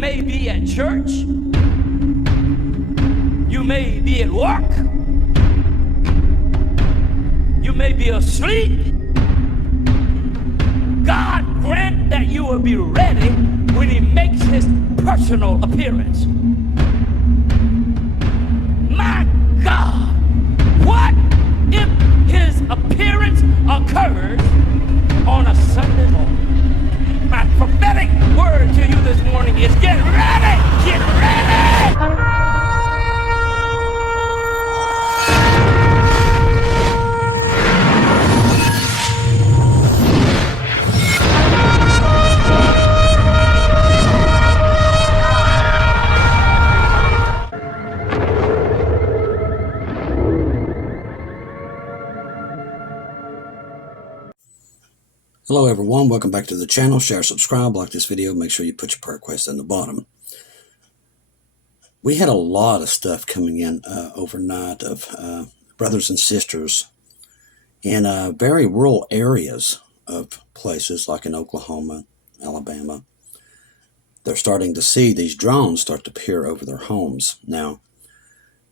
may be at church. You may be at work. You may be asleep. God grant that you will be ready when he makes his personal appearance. My God, what if his appearance occurs on a Sunday morning? My prophetic word to you this morning is get ready! Get ready! Hello everyone, welcome back to the channel. Share, subscribe, like this video, make sure you put your prayer request in the bottom. We had a lot of stuff coming in overnight of brothers and sisters in very rural areas of places like in Oklahoma, Alabama. They're starting to see these drones start to appear over their homes. Now,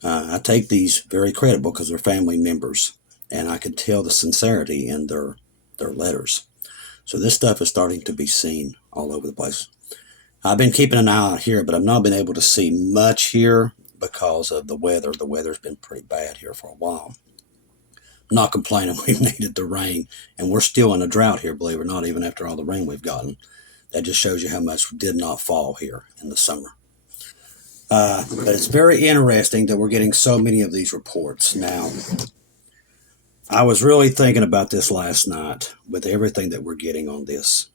I take these very credible because they're family members, and I can tell the sincerity in their letters. So this stuff is starting to be seen all over the place. I've been keeping an eye out here, but I've not been able to see much here because of the weather. The weather's been pretty bad here for a while. I'm not complaining. We've needed the rain, and we're still in a drought here, believe it or not, even after all the rain we've gotten. That just shows you how much did not fall here in the summer. But it's very interesting that we're getting so many of these reports now. I was really thinking about this last night with everything that we're getting on this.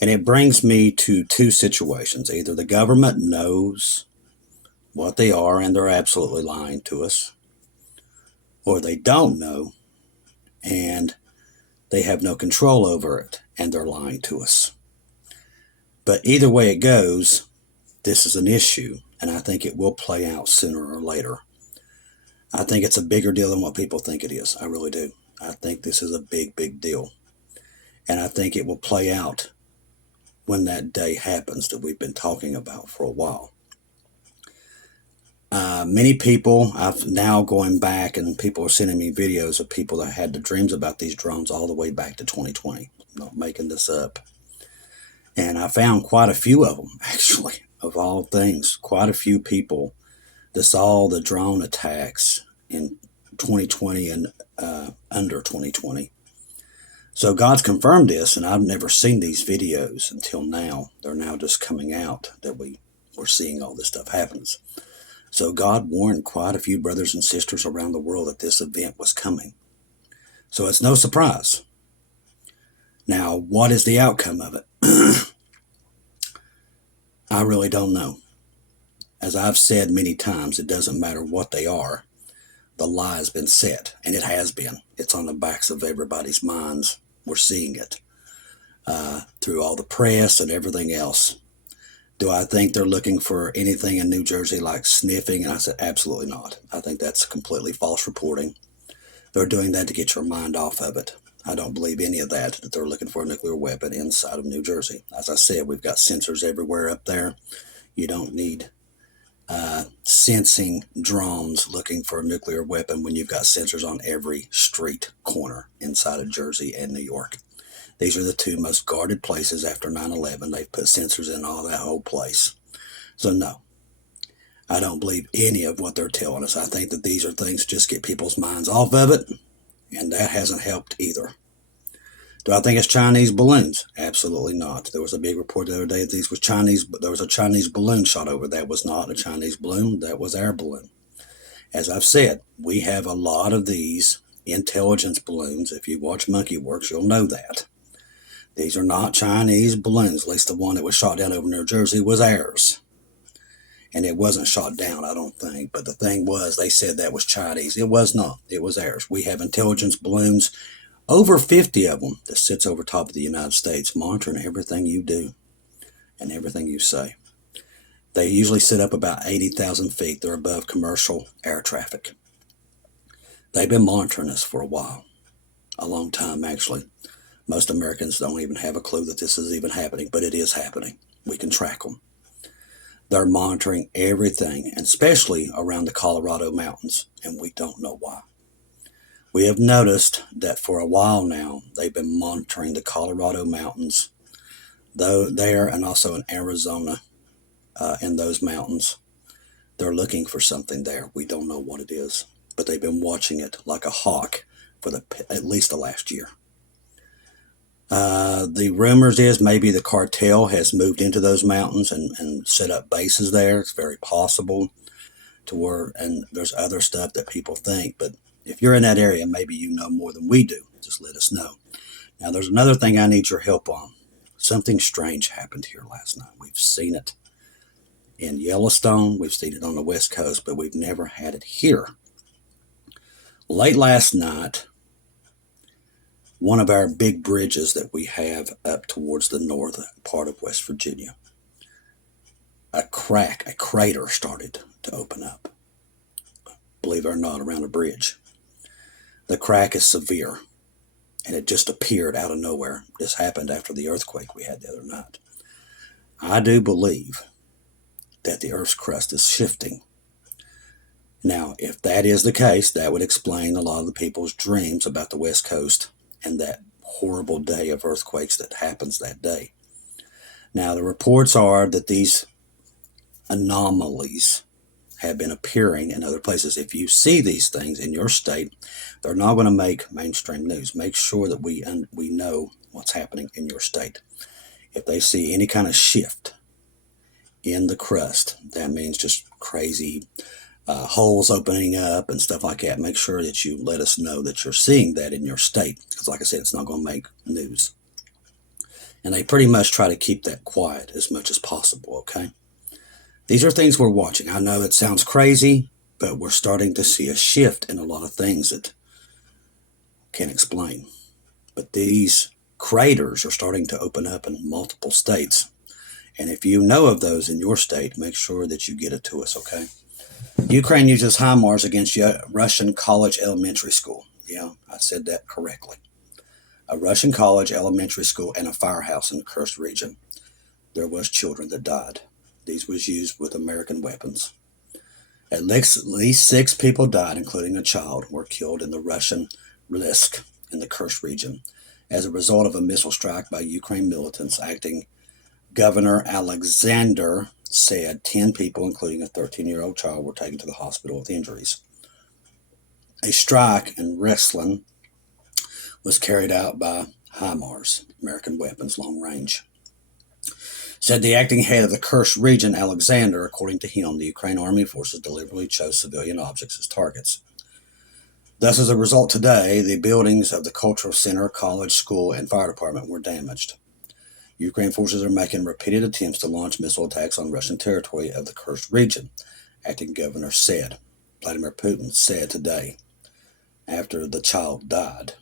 And it brings me to two situations. Either the government knows what they are and they're absolutely lying to us, or they don't know and they have no control over it and they're lying to us. But either way it goes, this is an issue, and I think it will play out sooner or later. I think it's a bigger deal than what people think it is. I really do. I think this is a big, big deal. And I think it will play out when that day happens that we've been talking about for a while. Many people, I've now going back, and people are sending me videos of people that had the dreams about these drones all the way back to 2020. I'm not making this up. And I found quite a few of them, actually, of all things. Quite a few people that saw the drone attacks in 2020 and under 2020. So God's confirmed this, and I've never seen these videos until now. They're now just coming out that we're seeing all this stuff happens. So God warned quite a few brothers and sisters around the world that this event was coming. So it's no surprise. Now, what is the outcome of it? I really don't know. As I've said many times, it doesn't matter what they are. The lie has been set, and it has been. It's on the backs of everybody's minds. We're seeing it through all the press and everything else. Do I think they're looking for anything in New Jersey like sniffing? And I said, absolutely not. I think that's completely false reporting. They're doing that to get your mind off of it. I don't believe any of that they're looking for a nuclear weapon inside of New Jersey. As I said, we've got sensors everywhere up there. You don't need sensing drones looking for a nuclear weapon when you've got sensors on every street corner inside of Jersey and New York. These are the two most guarded places after 9/11. They've put sensors in all that whole place. So no, I don't believe any of what they're telling us. I think that these are things to just get people's minds off of it, and that hasn't helped either. Do I think it's Chinese balloons? Absolutely not. There was a big report the other day that these was Chinese, but there was a Chinese balloon shot over. That was not a Chinese balloon. That was our balloon. As I've said, we have a lot of these intelligence balloons. If you watch Monkey Works, you'll know that. These are not Chinese balloons. At least the one that was shot down over New Jersey was ours. And it wasn't shot down, I don't think. But the thing was, they said that was Chinese. It was not. It was ours. We have intelligence balloons, over 50 of them, that sits over top of the United States, monitoring everything you do and everything you say. They usually sit up about 80,000 feet. They're above commercial air traffic. They've been monitoring us for a while, a long time actually. Most Americans don't even have a clue that this is even happening, but it is happening. We can track them. They're monitoring everything, and especially around the Colorado mountains, and we don't know why. We have noticed that for a while now, they've been monitoring the Colorado mountains, though there and also in Arizona, in those mountains. They're looking for something there. We don't know what it is, but they've been watching it like a hawk for at least the last year. The rumors is maybe the cartel has moved into those mountains and set up bases there. It's very possible to where, and there's other stuff that people think, but if you're in that area, maybe you know more than we do. Just let us know. Now, there's another thing I need your help on. Something strange happened here last night. We've seen it in Yellowstone. We've seen it on the West Coast, but we've never had it here. Late last night, one of our big bridges that we have up towards the north part of West Virginia, a crater started to open up. Believe it or not, around a bridge. The crack is severe, and it just appeared out of nowhere. This happened after the earthquake we had the other night. I do believe that the Earth's crust is shifting. Now, if that is the case, that would explain a lot of the people's dreams about the West Coast and that horrible day of earthquakes that happens that day. Now, the reports are that these anomalies have been appearing in other places. If you see these things in your state, they're not going to make mainstream news. Make sure that we know what's happening in your state. If they see any kind of shift in the crust, that means just crazy holes opening up and stuff like that. Make sure that you let us know that you're seeing that in your state, because like I said, it's not going to make news. And they pretty much try to keep that quiet as much as possible, okay? These are things we're watching. I know it sounds crazy, but we're starting to see a shift in a lot of things that can't explain. But these craters are starting to open up in multiple states. And if you know of those in your state, make sure that you get it to us, okay? Ukraine uses HIMARS against Russian college elementary school. Yeah, I said that correctly. A Russian college elementary school and a firehouse in the cursed region. There was children that died. These was used with American weapons. At least 6 people died, including a child, were killed in the Russian Risk in the cursed region as a result of a missile strike by Ukraine militants. Acting Governor Alexander said 10 people, including a 13-year-old child, were taken to the hospital with injuries. A strike in Wrestling was carried out by HIMARS, American weapons long range. Said the acting head of the cursed region, Alexander, according to him, the Ukraine Army forces deliberately chose civilian objects as targets. Thus, as a result, today, the buildings of the cultural center, college, school, and fire department were damaged. Ukraine forces are making repeated attempts to launch missile attacks on Russian territory of the cursed region, acting governor said. Vladimir Putin said today, after the child died,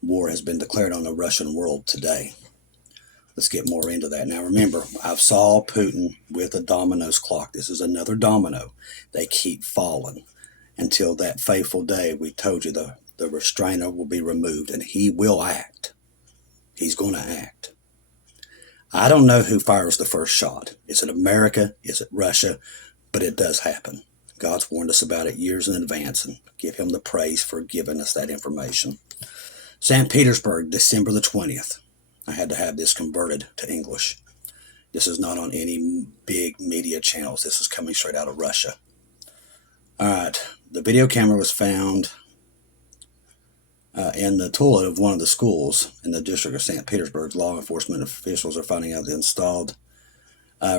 war has been declared on the Russian world today. Let's get more into that. Now remember, I've saw Putin with a dominoes clock. This is another domino. They keep falling until that fateful day we told you the restrainer will be removed and he will act. He's going to act. I don't know who fires the first shot. Is it America? Is it Russia? But it does happen. God's warned us about it years in advance, and give him the praise for giving us that information. St. Petersburg, December the 20th. I had to have this converted to English. This is not on any big media channels. This is coming straight out of Russia. All right. The video camera was found in the toilet of one of the schools in the district of St. Petersburg. Law enforcement officials are finding out the installed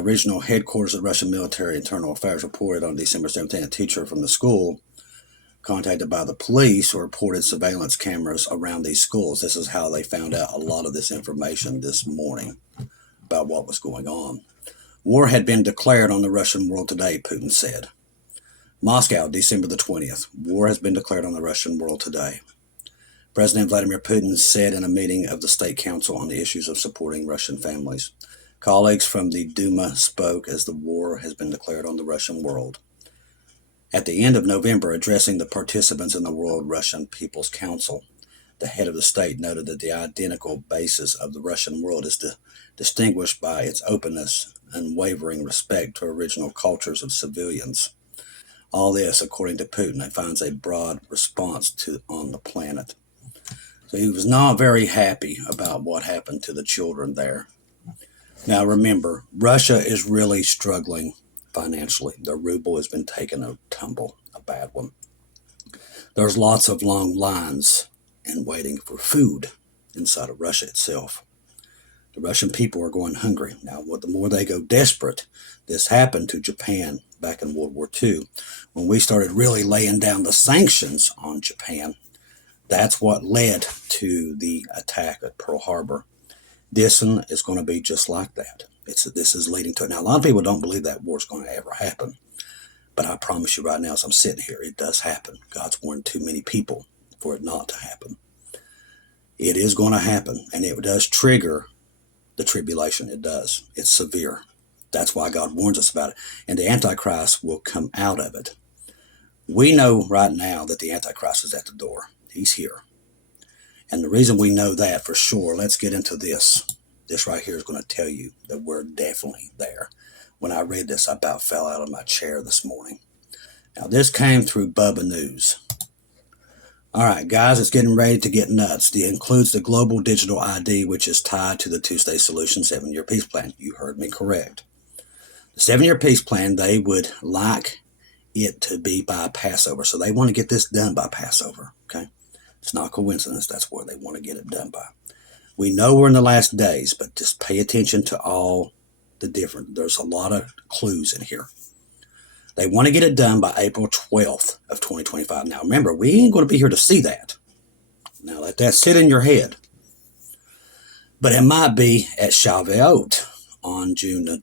regional headquarters of Russian military internal affairs reported on December 17th. A teacher from the school contacted by the police who reported surveillance cameras around these schools. This is how they found out a lot of this information this morning about what was going on. War had been declared on the Russian world today, Putin said. Moscow, December the 20th. War has been declared on the Russian world today. President Vladimir Putin said in a meeting of the State Council on the issues of supporting Russian families. Colleagues from the Duma spoke as the war has been declared on the Russian world. At the end of November, addressing the participants in the World Russian People's Council, the head of the state noted that the identical basis of the Russian world is distinguished by its openness unwavering respect to original cultures of civilians. All this, according to Putin, he finds a broad response on the planet. So he was not very happy about what happened to the children there. Now remember, Russia is really struggling financially. The ruble has been taking a tumble, a bad one. There's lots of long lines and waiting for food inside of Russia itself. The Russian people are going hungry. Now, the more they go desperate, this happened to Japan back in World War II. When we started really laying down the sanctions on Japan, that's what led to the attack at Pearl Harbor. This one is going to be just like that. This is leading to it. Now, a lot of people don't believe that war is going to ever happen. But I promise you right now, as I'm sitting here, it does happen. God's warned too many people for it not to happen. It is going to happen, and it does trigger the tribulation. It does. It's severe. That's why God warns us about it. And the Antichrist will come out of it. We know right now that the Antichrist is at the door. He's here. And the reason we know that for sure, let's get into this. This right here is going to tell you that we're definitely there. When I read this, I about fell out of my chair this morning. Now, this came through Bubba News. All right, guys, it's getting ready to get nuts. It includes the Global Digital ID, which is tied to the Two-State Solution 7-Year Peace Plan. You heard me correct. The 7-Year Peace Plan, they would like it to be by Passover. So they want to get this done by Passover, okay? It's not a coincidence. That's where they want to get it done by. We know we're in the last days, but just pay attention to all the different. There's a lot of clues in here. They want to get it done by April 12th of 2025. Now, remember, we ain't going to be here to see that. Now, let that sit in your head. But it might be at Shavuot on June the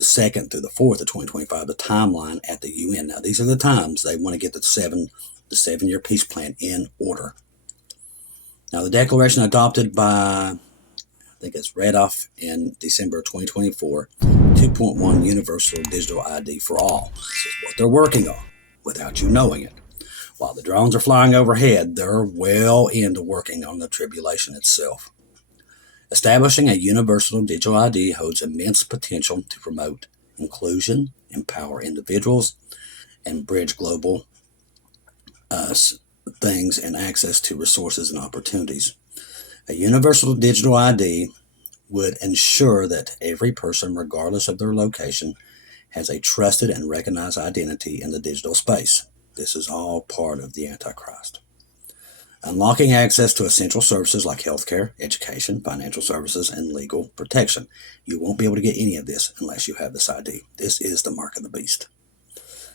2nd through the 4th of 2025, the timeline at the UN. Now, these are the times they want to get the 7-year peace plan in order. Now, the declaration adopted by, I think it's read off in December 2024, 2.1 Universal Digital ID for all. This is what they're working on without you knowing it. While the drones are flying overhead, they're well into working on the tribulation itself. Establishing a universal digital ID holds immense potential to promote inclusion, empower individuals, and bridge global things and access to resources and opportunities. A universal digital ID would ensure that every person, regardless of their location, has a trusted and recognized identity in the digital space. This is all part of the Antichrist. Unlocking access to essential services like healthcare, education, financial services, and legal protection. You won't be able to get any of this unless you have this ID. This is the mark of the beast.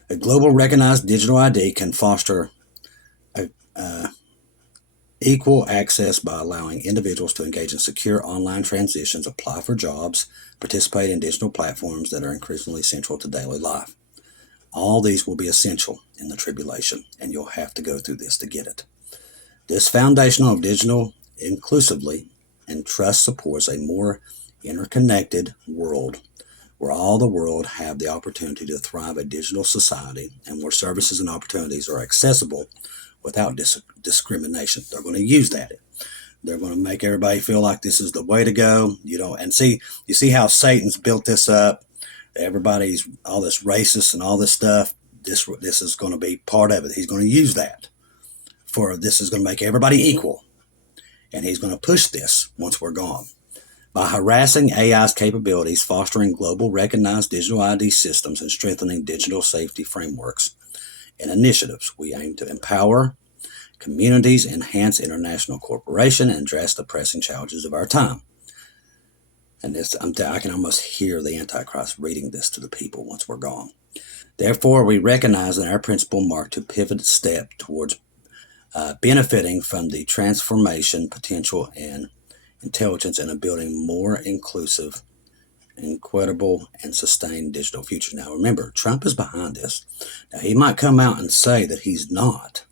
A global recognized digital ID can foster equal access by allowing individuals to engage in secure online transitions, apply for jobs, participate in digital platforms that are increasingly central to daily life. All these will be essential in the tribulation, and you'll have to go through this to get it. This foundation of digital inclusively and trust supports a more interconnected world where all the world have the opportunity to thrive a digital society and where services and opportunities are accessible without discrimination. They're going to use that. They're going to make everybody feel like this is the way to go. And you see how Satan's built this up. Everybody's all this racist and all this stuff. This is going to be part of it. He's going to use that. This is going to make everybody equal. And he's going to push this once we're gone. By harassing AI's capabilities, fostering global recognized digital ID systems, and strengthening digital safety frameworks and initiatives, we aim to empower communities, enhance international cooperation, and address the pressing challenges of our time. And I can almost hear the Antichrist reading this to the people once we're gone. Therefore, we recognize that our principle marked a pivot step towards benefiting from the transformation, potential, and intelligence in building more inclusive, incredible, and sustained digital future. Now, remember, Trump is behind this. Now, he might come out and say that he's not,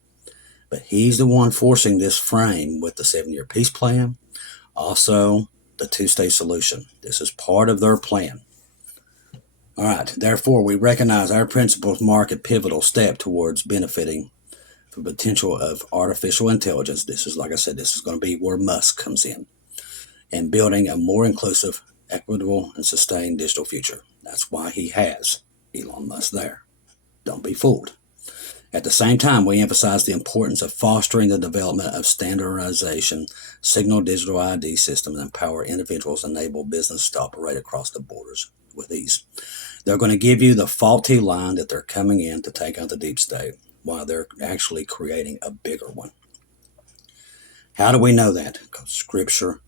but he's the one forcing this frame with the 7-year peace plan, also the two-state solution. This is part of their plan. All right, therefore, we recognize our principles mark a pivotal step towards benefiting from the potential of artificial intelligence. This is, like I said, this is going to be where Musk comes in, and building a more inclusive, equitable, and sustained digital future. That's why he has Elon Musk there. Don't be fooled. At the same time, we emphasize the importance of fostering the development of standardization, signal digital ID systems, and empower individuals, enable business to operate across the borders with ease. They're going to give you the faulty line that they're coming in to take out the deep state while they're actually creating a bigger one. How do we know that? Because Scripture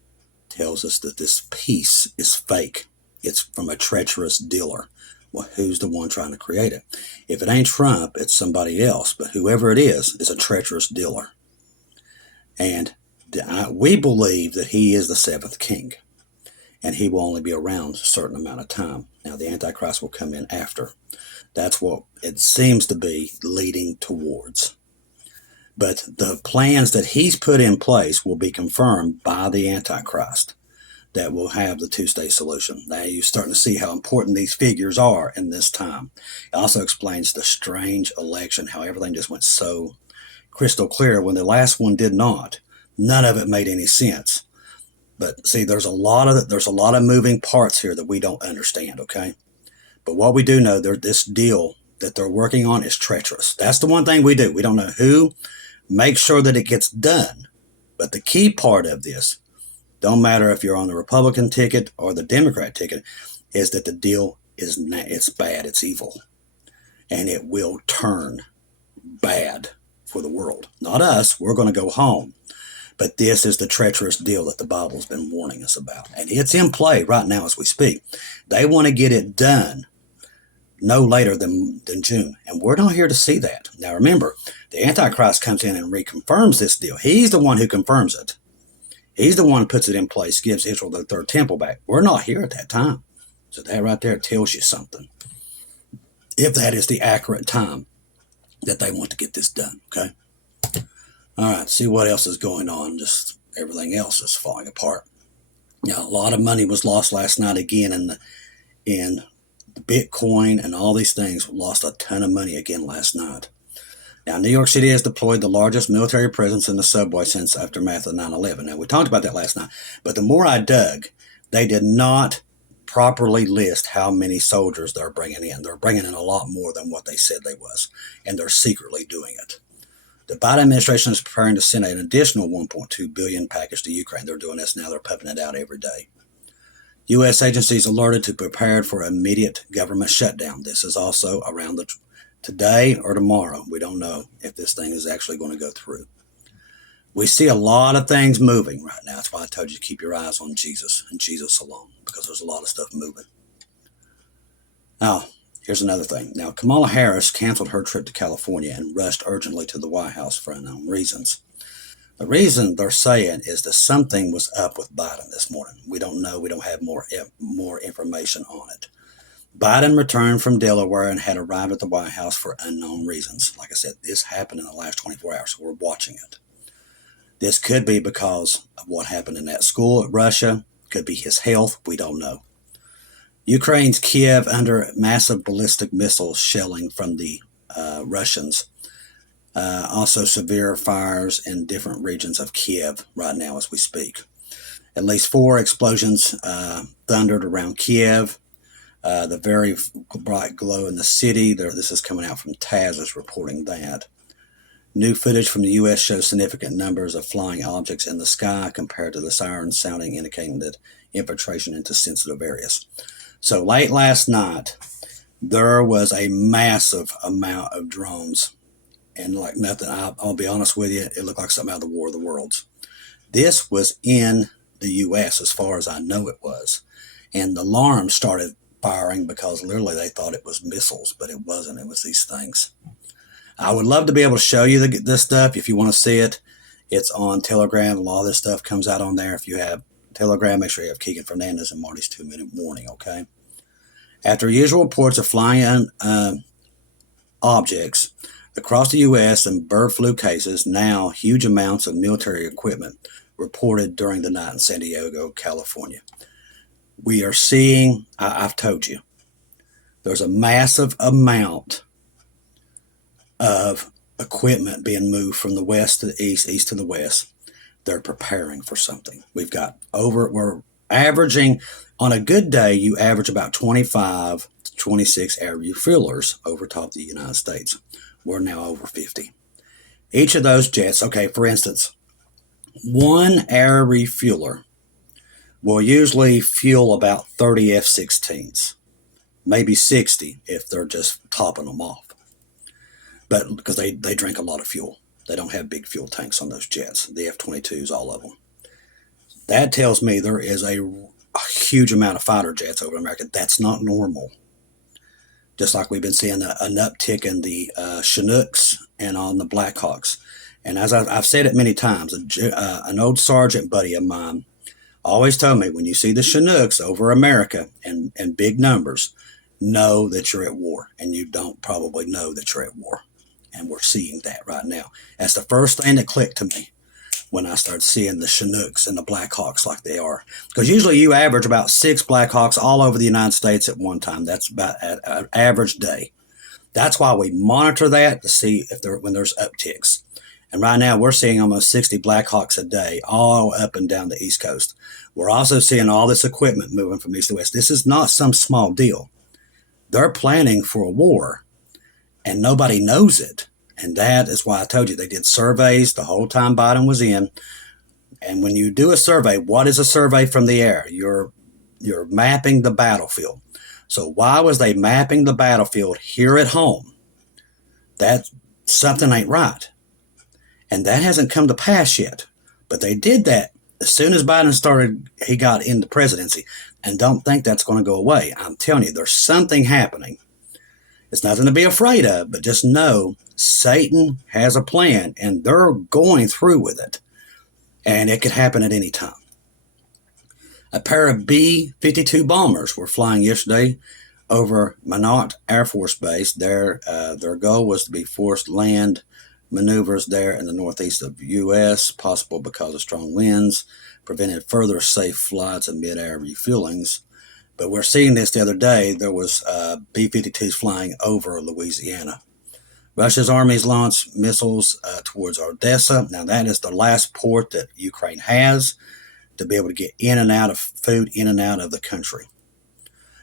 tells us that this peace is fake. It's from a treacherous dealer. Well, who's the one trying to create it? If it ain't Trump, it's somebody else. But whoever it is a treacherous dealer. And we believe that he is the seventh king. And he will only be around a certain amount of time. Now, the Antichrist will come in after. That's what it seems to be leading towards. But the plans that he's put in place will be confirmed by the Antichrist that will have the two-state solution. Now you're starting to see how important these figures are in this time. It also explains the strange election, how everything just went so crystal clear when the last one did not. None of it made any sense. But see, there's a lot of moving parts here that we don't understand, okay? But what we do know, this deal that they're working on is treacherous. That's the one thing we do. We don't know who. Make sure that it gets done. But the key part of this, don't matter if you're on the Republican ticket or the Democrat ticket, is that the deal it's bad, it's evil. And it will turn bad for the world. Not us, we're going to go home. But this is the treacherous deal that the Bible's been warning us about. And it's in play right now as we speak. They want to get it done no later than June. And we're not here to see that. Now remember, the Antichrist comes in and reconfirms this deal. He's the one who confirms it. He's the one who puts it in place, gives Israel the third temple back. We're not here at that time. So that right there tells you something. If that is the accurate time that they want to get this done, okay? All right, see what else is going on. Just everything else is falling apart. Now, a lot of money was lost last night again in the Bitcoin and all these things. Lost a ton of money again last night. Now, New York City has deployed the largest military presence in the subway since aftermath of 9/11. Now, we talked about that last night, but the more I dug, they did not properly list how many soldiers they're bringing in. They're bringing in a lot more than what they said they was, and they're secretly doing it. The Biden administration is preparing to send an additional $1.2 billion package to Ukraine. They're doing this now. They're pumping it out every day. U.S. agencies alerted to prepared for immediate government shutdown. This is also around today or tomorrow. We don't know if this thing is actually going to go through. We see a lot of things moving right now. That's why I told you to keep your eyes on Jesus and Jesus alone, because there's a lot of stuff moving. Now, here's another thing. Now, Kamala Harris canceled her trip to California and rushed urgently to the White House for unknown reasons. The reason they're saying is that something was up with Biden this morning. We don't know. We don't have more information on it. Biden returned from Delaware and had arrived at the White House for unknown reasons. Like I said, this happened in the last 24 hours, so we're watching it. This could be because of what happened in that school at Russia. Could be his health. We don't know. Ukraine's Kiev under massive ballistic missile shelling from the Russians. Also severe fires in different regions of Kiev right now as we speak. At least 4 explosions thundered around Kiev. The very bright glow in the city. This is coming out from Taz is reporting that. New footage from the U.S. shows significant numbers of flying objects in the sky compared to the sirens sounding, indicating that infiltration into sensitive areas. So late last night, there was a massive amount of drones. And like nothing, I'll be honest with you, it looked like something out of the War of the Worlds. This was in the U.S. as far as I know it was. And the alarm started firing because literally they thought it was missiles, but it wasn't. It was these things. I would love to be able to show you this stuff. If you want to see it, it's on Telegram. A lot of this stuff comes out on there. If you have Telegram, make sure you have Keegan Fernandez and Marty's 2-minute warning, okay? After usual reports of flying objects across the U.S. and bird flu cases, now huge amounts of military equipment reported during the night in San Diego, California. We are seeing, I've told you, there's a massive amount of equipment being moved from the west to the east, east to the west. They're preparing for something. We've got we're averaging, on a good day, you average about 25 to 26 air refuelers over top of the United States. We're now over 50. Each of those jets, okay, for instance, one air refueler will usually fuel about 30 F-16s, maybe 60 if they're just topping them off. But because they drink a lot of fuel. They don't have big fuel tanks on those jets, the F-22s, all of them. That tells me there is a huge amount of fighter jets over America. That's not normal. Just like we've been seeing an uptick in the Chinooks and on the Blackhawks. And as I've said it many times, an old sergeant buddy of mine always told me, when you see the Chinooks over America in big numbers, know that you're at war. And you don't probably know that you're at war. And we're seeing that right now. That's the first thing that clicked to me when I started seeing the Chinooks and the Blackhawks like they are. Because usually you average about 6 Blackhawks all over the United States at one time. That's about an average day. That's why we monitor that to see if when there's upticks. And right now we're seeing almost 60 Blackhawks a day all up and down the East Coast. We're also seeing all this equipment moving from east to west. This is not some small deal. They're planning for a war, and nobody knows it. And that is why I told you they did surveys the whole time Biden was in. And when you do a survey, what is a survey from the air? You're mapping the battlefield. So why was they mapping the battlefield here at home? That something ain't right. And that hasn't come to pass yet. But they did that as soon as Biden he got into presidency. And don't think that's going to go away. I'm telling you, there's something happening. It's nothing to be afraid of, but just know Satan has a plan, and they're going through with it. And it could happen at any time. A pair of B-52 bombers were flying yesterday over Minot Air Force Base. Their goal was to be forced land maneuvers there in the northeast of the U.S., possible because of strong winds, prevented further safe flights and mid-air refuelings. But we're seeing this the other day. There was B-52s flying over Louisiana. Russia's armies launched missiles towards Odessa. Now, that is the last port that Ukraine has to be able to get in and out of food, in and out of the country.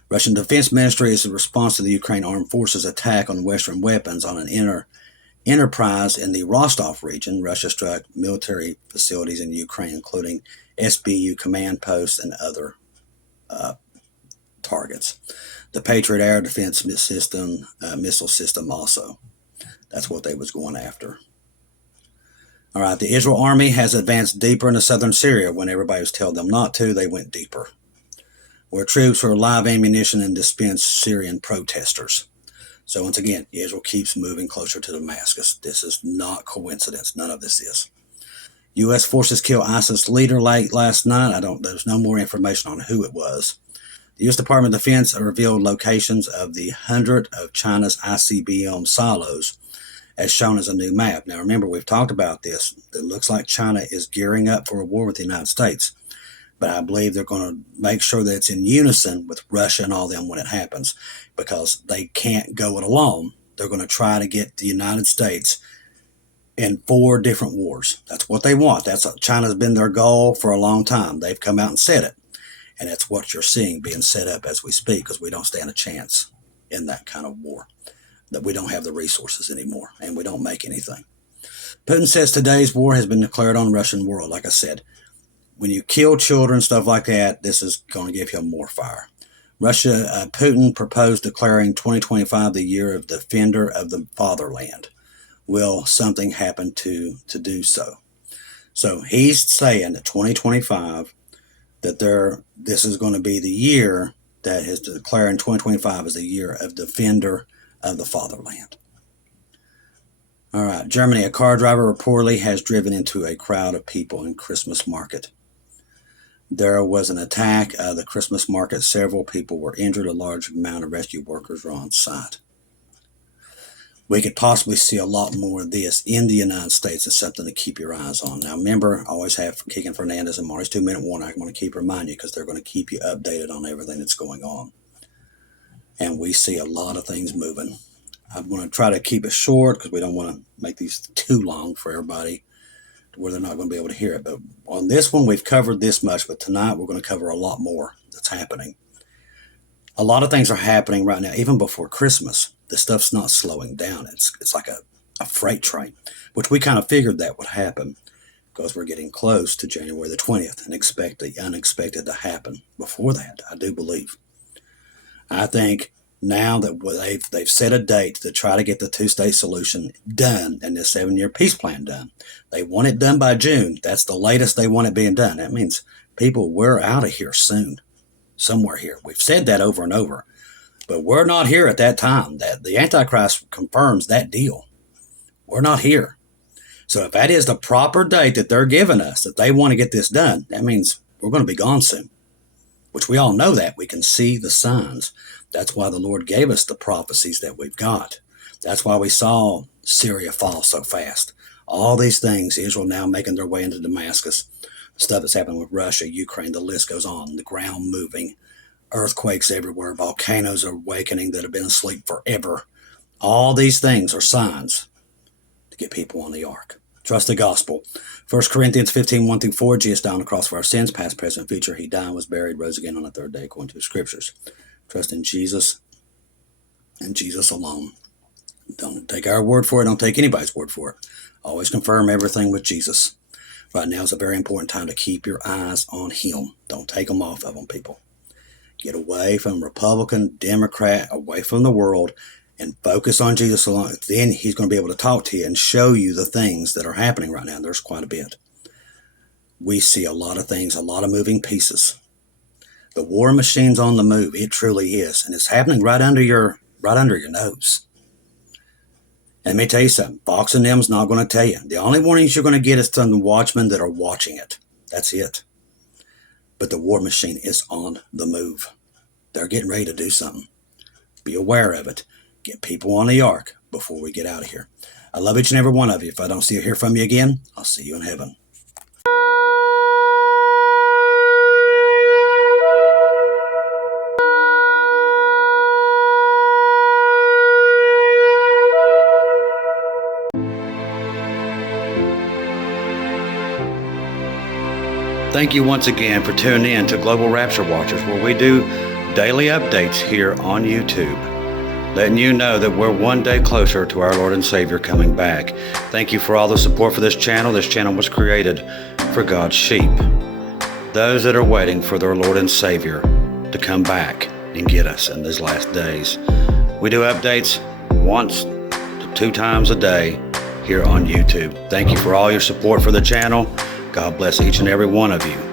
Russian Defense Ministry is in response to the Ukraine Armed Forces attack on Western weapons on an enterprise in the Rostov region. Russia struck military facilities in Ukraine, including SBU command posts and other targets. The Patriot Air Defense System, missile system also. That's what they was going after. All right, the Israel army has advanced deeper into southern Syria. When everybody was telling them not to, they went deeper. Where troops were live ammunition and dispensed Syrian protesters. So once again, Israel keeps moving closer to Damascus. This is not coincidence. None of this is. U.S. forces killed ISIS leader late last night. There's no more information on who it was. The U.S. Department of Defense revealed locations of the 100 of China's ICBM silos, as shown as a new map. Now, remember, we've talked about this. It looks like China is gearing up for a war with the United States. But I believe they're going to make sure that it's in unison with Russia and all them when it happens, because they can't go it alone. They're going to try to get the United States in 4 different wars. That's what they want. China's been their goal for a long time. They've come out and said it. And that's what you're seeing being set up as we speak, because we don't stand a chance in that kind of war. That we don't have the resources anymore, and we don't make anything. Putin says today's war has been declared on Russian world. Like I said, when you kill children, stuff like that, this is going to give him more fire. Putin proposed declaring 2025 the year of defender of the fatherland. Will something happen to do so? So he's saying that 2025, that this is going to be the year that is declaring 2025 as the year of defender of the fatherland. All right, Germany, a car driver reportedly has driven into a crowd of people in Christmas market. There was an attack at the Christmas market. Several people were injured. A large amount of rescue workers were on site. We could possibly see a lot more of this in the United States. It's something to keep your eyes on. Now, remember, I always have Keegan Fernandez and Marty's 2-minute warning. I want to keep reminding you because they're going to keep you updated on everything that's going on. And we see a lot of things moving. I'm going to try to keep it short because we don't want to make these too long for everybody where they're not going to be able to hear it. But on this one, we've covered this much, but tonight we're going to cover a lot more that's happening. A lot of things are happening right now, even before Christmas. This stuff's not slowing down. It's like a freight train, which we kind of figured that would happen because we're getting close to January the 20th and expect the unexpected to happen before that, I do believe. I think now that they've set a date to try to get the two-state solution done and this 7-year peace plan done. They want it done by June. That's the latest they want it being done. That means, people, we're out of here soon. Somewhere here. We've said that over and over. But we're not here at that time. That the Antichrist confirms that deal. We're not here. So if that is the proper date that they're giving us, that they want to get this done, that means we're going to be gone soon. Which we all know that. We can see the signs. That's why the Lord gave us the prophecies that we've got. That's why we saw Syria fall so fast. All these things, Israel now making their way into Damascus. The stuff that's happening with Russia, Ukraine, the list goes on. The ground moving. Earthquakes everywhere. Volcanoes are awakening that have been asleep forever. All these things are signs to get people on the ark. Trust the gospel. 1 Corinthians 15, 1-4, Jesus died on the cross for our sins, past, present, future. He died, was buried, rose again on the third day, according to the scriptures. Trust in Jesus and Jesus alone. Don't take our word for it. Don't take anybody's word for it. Always confirm everything with Jesus. Right now is a very important time to keep your eyes on him. Don't take them off of him, people. Get away from Republican, Democrat, away from the world, and focus on Jesus alone. Then he's going to be able to talk to you and show you the things that are happening right now. There's quite a bit. We see a lot of things, a lot of moving pieces. The war machine's on the move. It truly is. And it's happening right under your nose. And let me tell you something. Fox and them's not going to tell you. The only warnings you're going to get is from the watchmen that are watching it. That's it. But the war machine is on the move. They're getting ready to do something. Be aware of it. Get people on the ark before we get out of here. I love each and every one of you. If I don't see or hear from you again, I'll see you in heaven. Thank you once again for tuning in to Global Rapture Watchers, where we do daily updates here on YouTube, letting you know that we're one day closer to our Lord and Savior coming back. Thank you for all the support for this channel. This channel was created for God's sheep, those that are waiting for their Lord and Savior to come back and get us in these last days. We do updates once to 2 times a day here on YouTube. Thank you for all your support for the channel. God bless each and every one of you.